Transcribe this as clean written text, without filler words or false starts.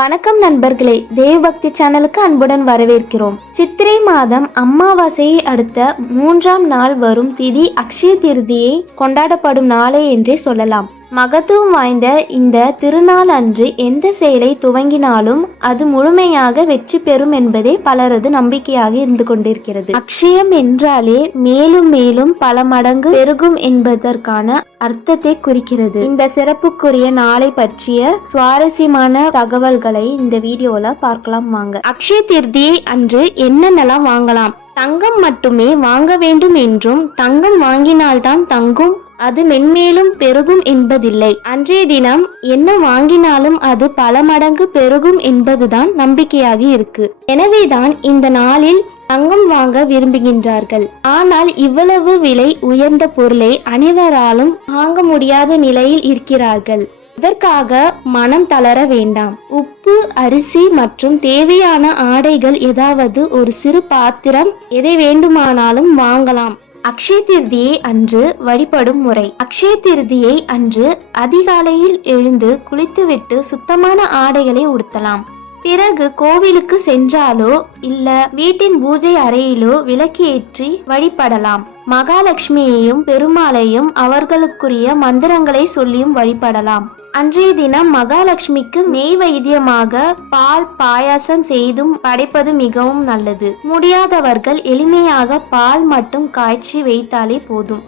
வணக்கம் நண்பர்களே, தேவபக்தி சேனலுக்கு அன்புடன் வரவேற்கிறோம். சித்திரை மாதம் அமாவாசையை அடுத்த 3ஆம் நாள் வரும் திதி அக்ஷய திருதியை கொண்டாடப்படும் நாளே என்றே சொல்லலாம். மகத்துவம் வாய்ந்த இந்த திருநாள் அன்று எந்த செயலை துவங்கினாலும் அது முழுமையாக வெற்றி பெறும் என்பதே பலரது நம்பிக்கையாக இருந்து கொண்டிருக்கிறது. அக்ஷயம் என்றாலே மேலும் மேலும் பல மடங்கு பெருகும் என்பதற்கான அர்த்தத்தை குறிக்கிறது. இந்த சிறப்புக்குரிய நாளை பற்றிய சுவாரஸ்யமான தகவல்களை இந்த வீடியோல பார்க்கலாம் வாங்க. அக்ஷய திருதியை அன்று என்னென்னலாம் வாங்கலாம்? தங்கம் மட்டுமே வாங்க வேண்டும் என்றும், தங்கம் வாங்கினால்தான் தங்கும் அது மென்மேலும் பெருகும் என்பதில்லை. அன்றைய தினம் என்ன வாங்கினாலும் அது பல மடங்கு பெருகும் என்பதுதான் நம்பிக்கையாக இருக்கு. எனவேதான் இந்த நாளில் தங்கம் வாங்க விரும்புகின்றார்கள். ஆனால் இவ்வளவு விலை உயர்ந்த பொருளை அனைவராலும் வாங்க முடியாத நிலையில் இருக்கிறார்கள். இதற்காக மனம் தளர வேண்டாம். உப்பு, அரிசி மற்றும் தேவையான ஆடைகள், ஏதாவது ஒரு சிறு பாத்திரம், எதை வேண்டுமானாலும் வாங்கலாம். அக்ஷய திருதியை அன்று வழிபடும் முறை. அக்ஷய திருதியை அன்று அதிகாலையில் எழுந்து குளித்துவிட்டு சுத்தமான ஆடைகளை உடுத்தலாம். பிறகு கோவிலுக்கு சென்றாலோ இல்ல வீட்டின் பூஜை அறையிலோ விளக்கு ஏற்றி வழிபடலாம். மகாலட்சுமியையும் பெருமாளையும் அவர்களுக்குரிய மந்திரங்களை சொல்லியும் வழிபடலாம். அன்றைய தினம் மகாலட்சுமிக்கு நெய் வைத்தியமாக பால் பாயாசம் செய்தும் படைப்பது மிகவும் நல்லது. முடியாதவர்கள் எளிமையாக பால் மட்டும் காய்ச்சி வைத்தாலே போதும்.